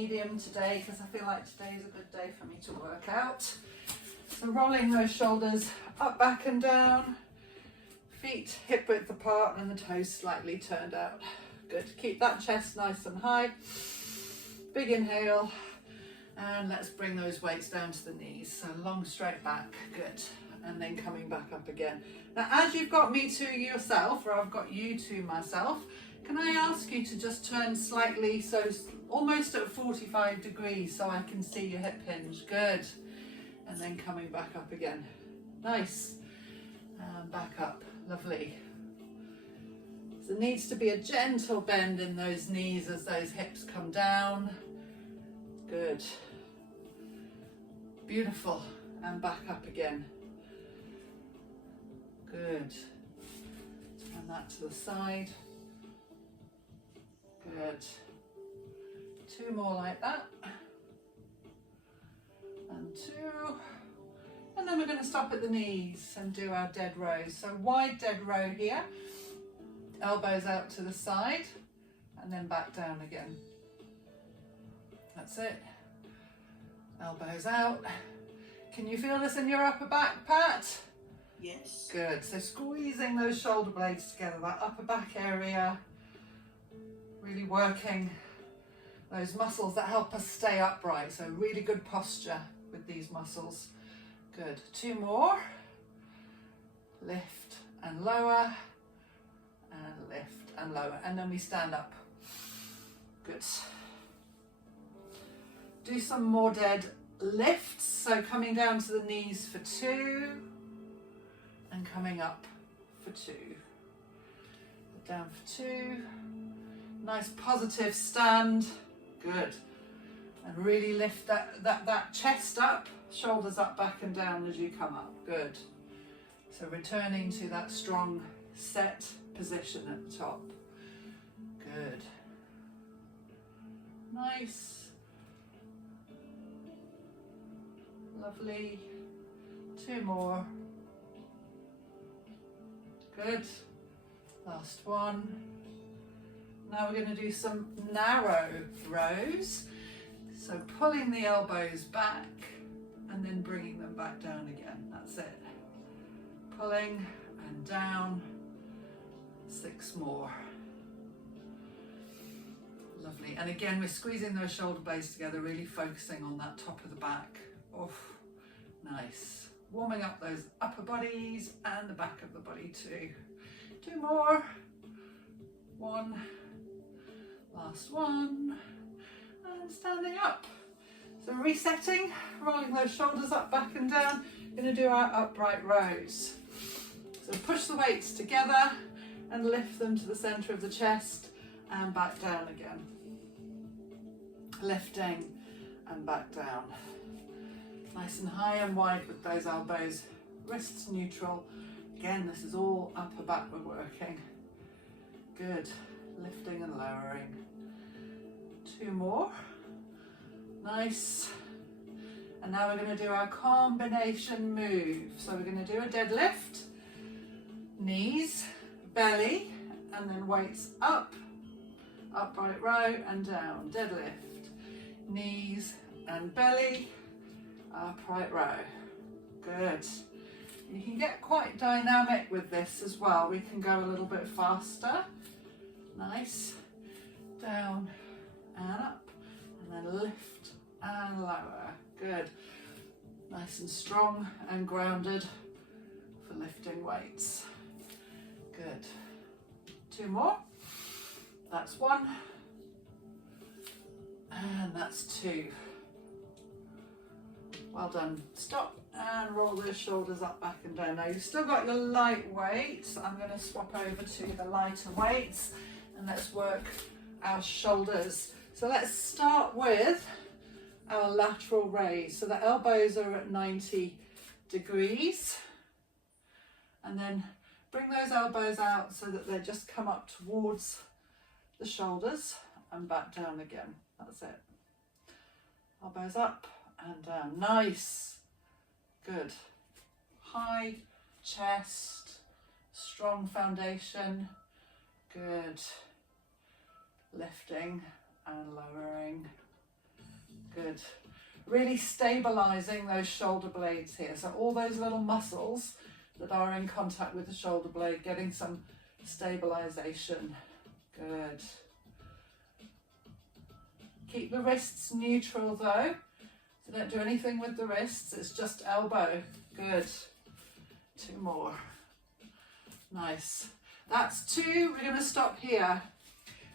medium today because I feel like today is a good day for me to work out. So rolling those shoulders up, back and down, feet hip width apart and the toes slightly turned out. Good, keep that chest nice and high. Big inhale, and let's bring those weights down to the knees. So long straight back, good. And then coming back up again. Now as you've got me to yourself, or I've got you to myself, can I ask you to just turn slightly, so almost at 45 degrees so I can see your hip hinge, good. And then coming back up again, nice. And back up, lovely. So there needs to be a gentle bend in those knees as those hips come down, good. Beautiful, and back up again. Good. Turn that to the side. Good. 2 more like that. And 2. And then we're going to stop at the knees and do our dead rows. So wide dead row here. Elbows out to the side. And then back down again. That's it. Elbows out. Can you feel this in your upper back, Pat? Yes. Good. So squeezing those shoulder blades together, that upper back area, really working those muscles that help us stay upright. So really good posture with these muscles. Good. 2 more. Lift and lower, and lift and lower, and then we stand up. Good. Do some more dead lifts. So coming down to the knees for 2. And coming up for 2. Down for 2. Nice positive stand. Good. And really lift that chest up, shoulders up, back and down as you come up. Good. So returning to that strong set position at the top. Good. Nice. Lovely. 2 more. Good. Last one. Now we're going to do some narrow rows. So pulling the elbows back and then bringing them back down again. That's it. Pulling and down. 6 more. Lovely. And again, we're squeezing those shoulder blades together, really focusing on that top of the back. Oh, nice. Warming up those upper bodies and the back of the body too. 2 more. 1. Last one. And standing up. So resetting, rolling those shoulders up, back and down. We're going to do our upright rows. So push the weights together and lift them to the center of the chest and back down again. Lifting and back down. Nice and high and wide with those elbows, wrists neutral. Again, this is all upper back we're working. Good. Lifting and lowering. 2 more. Nice. And now we're going to do our combination move. So we're going to do a deadlift, knees, belly, and then weights up, upright row and down. Deadlift, knees and belly, upright row. Good. You can get quite dynamic with this as well. We can go a little bit faster. Nice. Down and up, and then lift and lower. Good. Nice and strong and grounded for lifting weights. Good. 2 more. That's 1. And that's 2. Well done. Stop and roll those shoulders up, back and down. Now you've still got your light weights. I'm going to swap over to the lighter weights and let's work our shoulders. So let's start with our lateral raise. So the elbows are at 90 degrees. And then bring those elbows out so that they just come up towards the shoulders and back down again. That's it. Elbows up and down. Nice. Good. High chest, strong foundation. Good. Lifting and lowering. really stabilizing those shoulder blades here. So all those little muscles that are in contact with the shoulder blade, getting some stabilization. Good. Keep the wrists neutral though. So don't do anything with the wrists, it's just elbow. Good. 2 more. Nice. That's 2. We're going to stop here.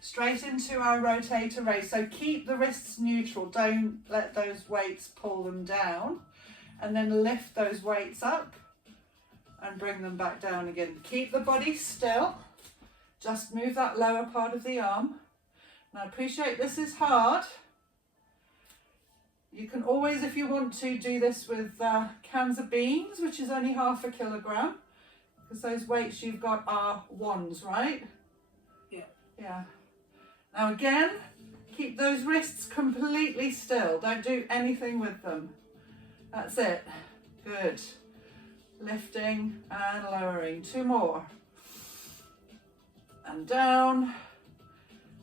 Straight into our rotator raise. So keep the wrists neutral. Don't let those weights pull them down. And then lift those weights up and bring them back down again. Keep the body still. Just move that lower part of the arm. Now I appreciate this is hard. You can always, if you want to, do this with cans of beans, which is only 1/2 kilogram. Because those weights you've got are ones, right? Yeah. Yeah. Now again, keep those wrists completely still. Don't do anything with them. That's it. Good. Lifting and lowering. 2 more. And down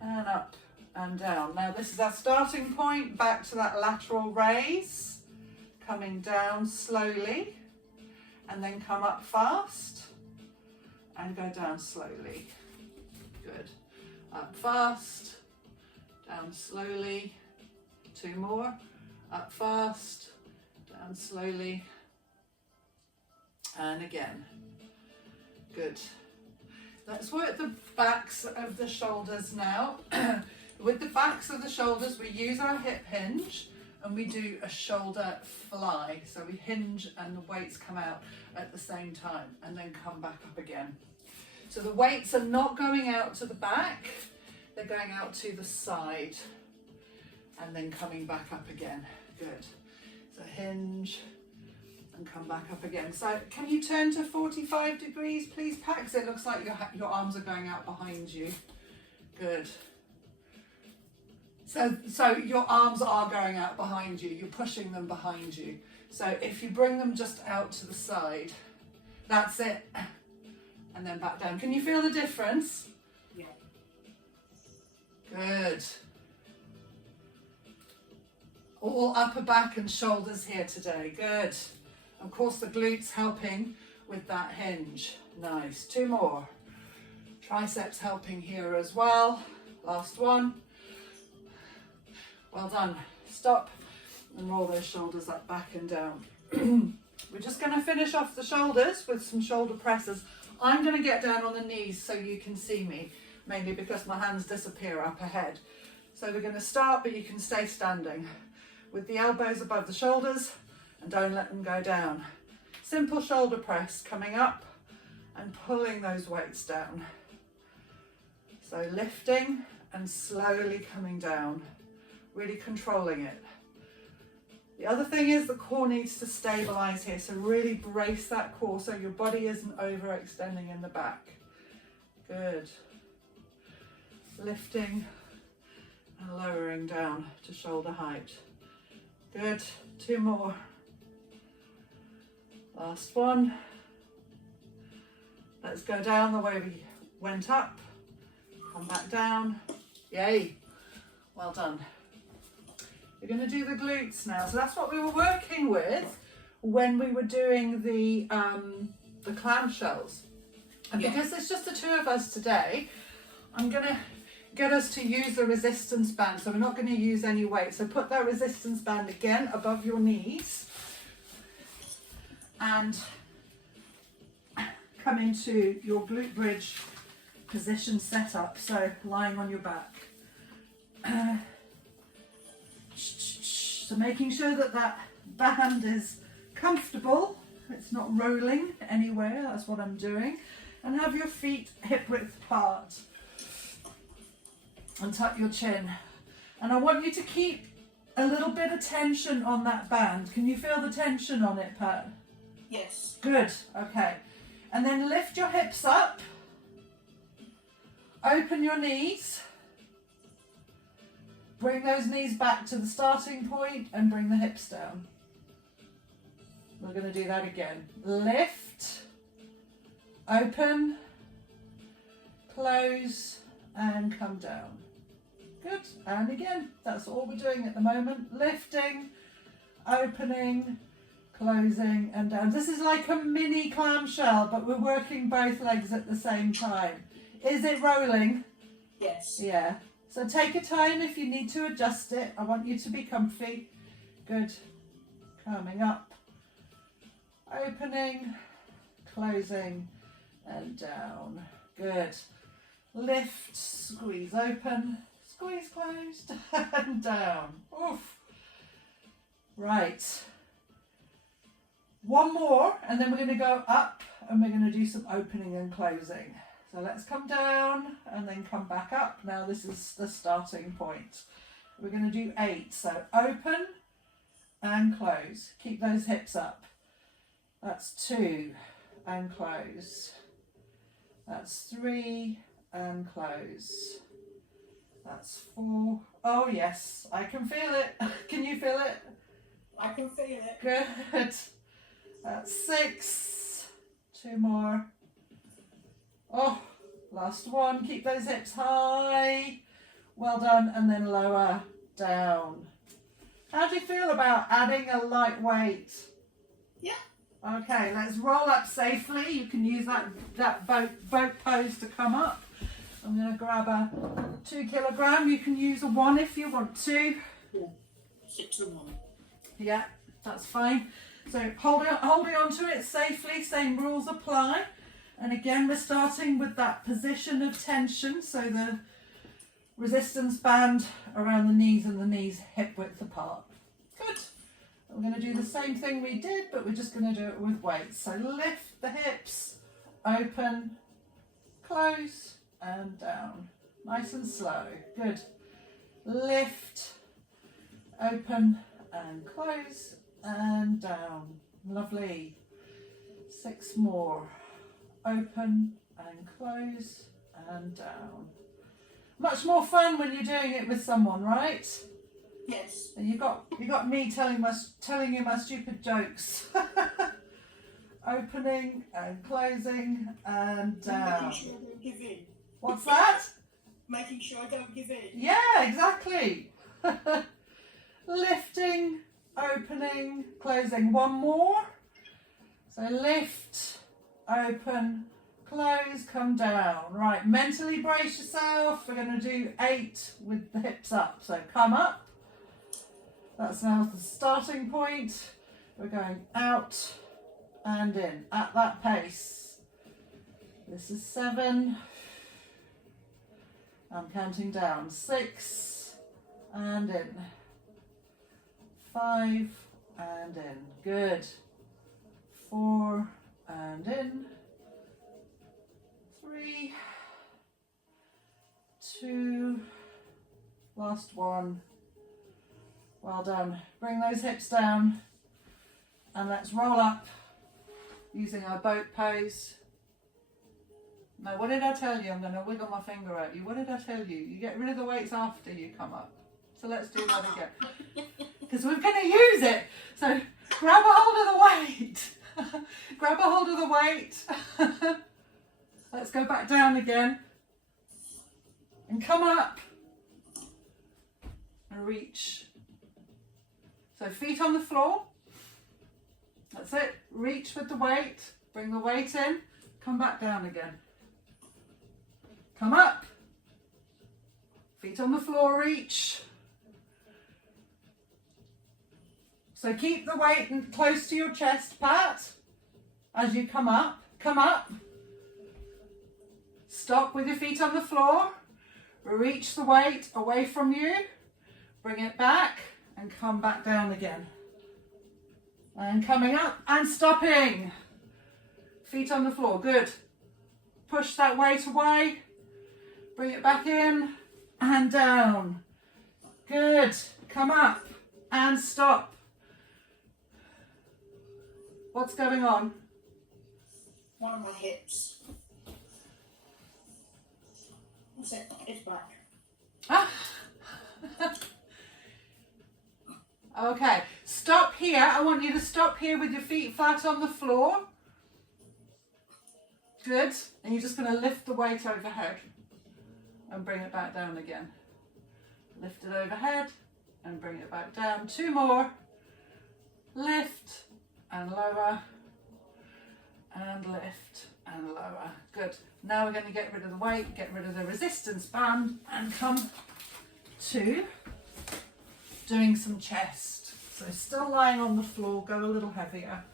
and up and down. Now this is our starting point. Back to that lateral raise. Coming down slowly and then come up fast and go down slowly. Good. Up fast, down slowly. 2 more. Up fast, down slowly. And again. Good. Let's work the backs of the shoulders now. With the backs of the shoulders, we use our hip hinge and we do a shoulder fly. So we hinge and the weights come out at the same time and then come back up again. So the weights are not going out to the back, they're going out to the side and then coming back up again. Good. So hinge and come back up again. So can you turn to 45 degrees please, Pat? Because it looks like your arms are going out behind you. Good. So your arms are going out behind you, you're pushing them behind you. So if you bring them just out to the side, that's it. And then back down. Can you feel the difference? Yeah. Good. All upper back and shoulders here today. Good. Of course the glutes helping with that hinge. Nice. 2 more. Triceps helping here as well. Last one. Well done. Stop and roll those shoulders up, back and down. We're just going to finish off the shoulders with some shoulder presses. I'm going to get down on the knees so you can see me, mainly because my hands disappear up ahead. So we're going to start, but you can stay standing with the elbows above the shoulders and don't let them go down. Simple shoulder press coming up and pulling those weights down. So lifting and slowly coming down, really controlling it. The other thing is the core needs to stabilize here, so really brace that core so your body isn't overextending in the back. Good. Lifting and lowering down to shoulder height. Good. 2 more. Last one. Let's go down the way we went up. Come back down. Yay. Well done. We're going to do the glutes now. So that's what we were working with when we were doing the clamshells. And because there's just the 2 of us today, I'm going to get us to use the resistance band. So we're not going to use any weight. So put that resistance band again above your knees and come into your glute bridge position setup. So lying on your back. So making sure that that band is comfortable, it's not rolling anywhere, that's what I'm doing. And have your feet hip width apart and tuck your chin. And I want you to keep a little bit of tension on that band. Can you feel the tension on it, Pat? Yes. Good, okay. And then lift your hips up, open your knees. Bring those knees back to the starting point and bring the hips down. We're going to do that again. Lift, open, close, and come down. Good. And again, that's all we're doing at the moment. Lifting opening, closing and down. This is like a mini clamshell, but we're working both legs at the same time. Is it rolling? Yes. Yeah. So take your time if you need to adjust it. I want you to be comfy. Good. Coming up, opening, closing and down. Good. Lift, squeeze open, squeeze closed and down. Oof. Right. One more and then we're going to go up and we're going to do some opening and closing. So let's come down and then come back up. Now this is the starting point. We're going to do 8. So open and close. Keep those hips up. That's 2 and close. That's 3 and close. That's 4. Oh yes, I can feel it. Can you feel it? I can feel it. Good. That's 6. 2 more. Oh, last one. Keep those hips high. Well done. And then lower down. How do you feel about adding a light weight? Yeah. Okay, let's roll up safely. You can use that boat pose to come up. I'm going to grab a 2 kilogram. You can use a 1 if you want to. 6 and 1. Yeah, that's fine. So holding on to it safely, same rules apply. And again, we're starting with that position of tension. So the resistance band around the knees and the knees hip width apart. Good. We're going to do the same thing we did, but we're just going to do it with weights. So lift the hips, open, close and down. Nice and slow. Good. Lift, open and close and down. Lovely. 6 more. Open and close and down. Much more fun when you're doing it with someone, right? Yes. And you got me telling you my stupid jokes. Opening and closing and down. Making sure I don't give in. What's that? Making sure I don't give in. Yeah, exactly. Lifting, opening, closing. 1 more. So lift, open, close, come down. Right, mentally brace yourself. We're going to do 8 with the hips up. So come up. That's now the starting point. We're going out and in at that pace. This is 7. I'm counting down. 6 and in. 5 and in. Good. 4 and in. 3, 2, last one. Well done. Bring those hips down and let's roll up using our boat pose. Now, what did I tell you? I'm going to wiggle my finger at you. What did I tell you? You get rid of the weights after you come up. So let's do that again. Because we're going to use it. So grab a hold of the weight. Grab a hold of the weight. Let's go back down again. And come up. And reach. So feet on the floor. That's it. Reach with the weight. Bring the weight in. Come back down again. Come up. Feet on the floor, reach. So keep the weight close to your chest, Pat, as you come up. Come up. Stop with your feet on the floor. Reach the weight away from you. Bring it back and come back down again. And coming up and stopping. Feet on the floor, good. Push that weight away. Bring it back in and down. Good. Come up and stop. What's going on? One of my hips. That's it. It's back. Ah. Okay, stop here. I want you to stop here with your feet flat on the floor. Good. And you're just going to lift the weight overhead and bring it back down again. Lift it overhead and bring it back down. 2 more. Lift and lower, and lift and lower. Good. Now we're going to get rid of the weight, get rid of the resistance band, and come to doing some chest. So still lying on the floor, go a little heavier.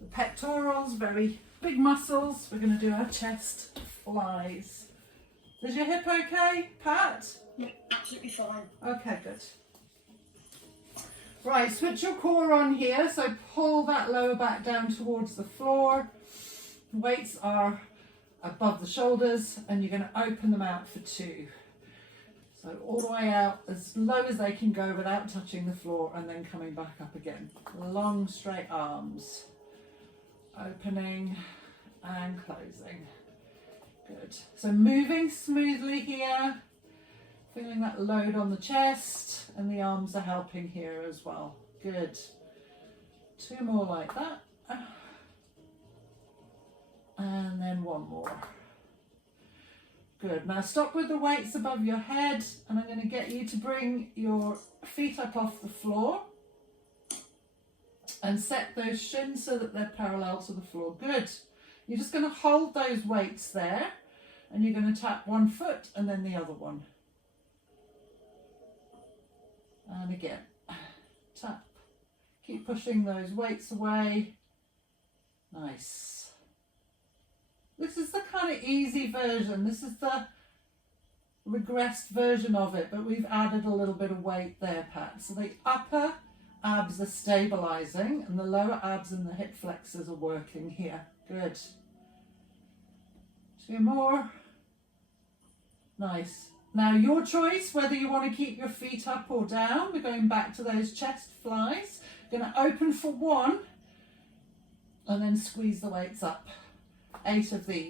The pectorals, very big muscles. We're going to do our chest flies. Is your hip okay, Pat? Yeah, absolutely fine. Okay, good. Right, switch your core on here. So pull that lower back down towards the floor. Weights are above the shoulders, and you're going to open them out for 2. So all the way out as low as they can go without touching the floor, and then coming back up again. Long straight arms. Opening and closing. Good. So moving smoothly here. Feeling that load on the chest, and the arms are helping here as well. Good. 2 more like that. And then 1 more. Good. Now stop with the weights above your head, and I'm going to get you to bring your feet up off the floor and set those shins so that they're parallel to the floor. Good. You're just going to hold those weights there, and you're going to tap one foot and then the other one. And again, tap. Keep pushing those weights away. Nice. This is the kind of easy version. This is the regressed version of it, but we've added a little bit of weight there, Pat. So the upper abs are stabilizing, and the lower abs and the hip flexors are working here. Good. 2 more. Nice. Now your choice, whether you want to keep your feet up or down. We're going back to those chest flies. Going to open for 1 and then squeeze the weights up. 8 of these.